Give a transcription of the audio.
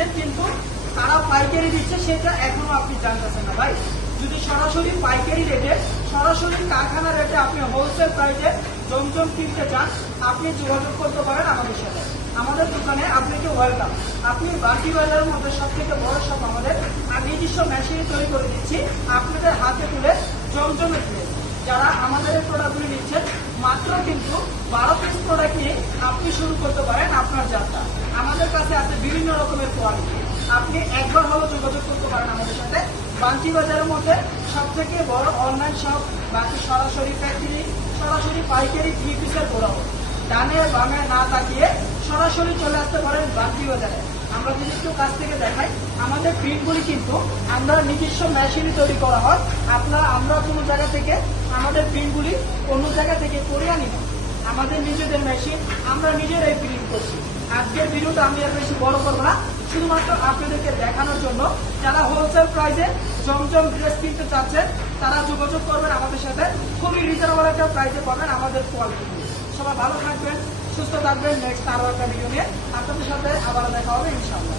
দিচ্ছেন, কিন্তু তারা পাইকারি দিচ্ছে সেটা এখনো আপনি জানতেছেন না ভাই। যদি সরাসরি পাইকারি রেটে, সরাসরি কারখানা রেটে আপনি হোলসেল প্রাইসে জমজম কিনতে চান, আপনি যোগাযোগ করতে পারেন আমাদের সাথে। আমাদের দোকানে আপনাকে ওয়েলকাম। আপনি বাকি বাজারের মধ্যে সব থেকে বড় সব আমাদের নিজস্ব মেশিন তৈরি করে দিচ্ছি, আপনাদের হাতে তুলে জমজমের প্লেস। যারা আমাদের এই প্রোডাক্টগুলি নিচ্ছেন, মাত্র কিন্তু 12 পিস প্রোডাক্ট নিয়ে আপনি শুরু করতে পারেন আপনার যাত্রা। আমাদের কাছে আছে বিভিন্ন রকমের কোয়ালিটি। আপনি একবার হলো যোগাযোগ করতে পারেন আমাদের সাথে। বাঞ্চি বাজারের মধ্যে সব থেকে বড় অনলাইন শপ, বাকি সরাসরি ফ্যাক্টরি, সরাসরি পাইকারি 3 পিসের গোড়াও। ডানে বামে না তাকিয়ে সরাসরি চলে আসতে পারেন বাঞ্চি বাজারে। আমরা যদি একটু কাছ থেকে দেখাই, আমাদের প্রিন্টগুলি কিন্তু আমরা নিজস্ব মেশিনে তৈরি করা হয়। আমরা কোনো জায়গা থেকে আমাদের প্রিন্টগুলি অন্য জায়গা থেকে করে আনি না, আমাদের নিজেদের মেশিন, আমরা নিজেরাই প্রিন্ট করছি। আজকের ভিডিওটা আমি আর বেশি বড় করবো না, শুধুমাত্র আপনাদেরকে দেখানোর জন্য। যারা হোলসেল প্রাইসে জমজম ড্রেস কিনতে চাচ্ছেন, তারা যোগাযোগ করবেন আমাদের সাথে। খুবই রিজনেবল একটা প্রাইসে পাবেন আমাদের কোয়ালিটি। সবাই ভালো থাকবেন, সুস্থ থাকবেন। নেক্সট আরো একটা ভিডিও নিয়ে আপনাদের সাথে আবার দেখা হবে ইনশাআল্লাহ।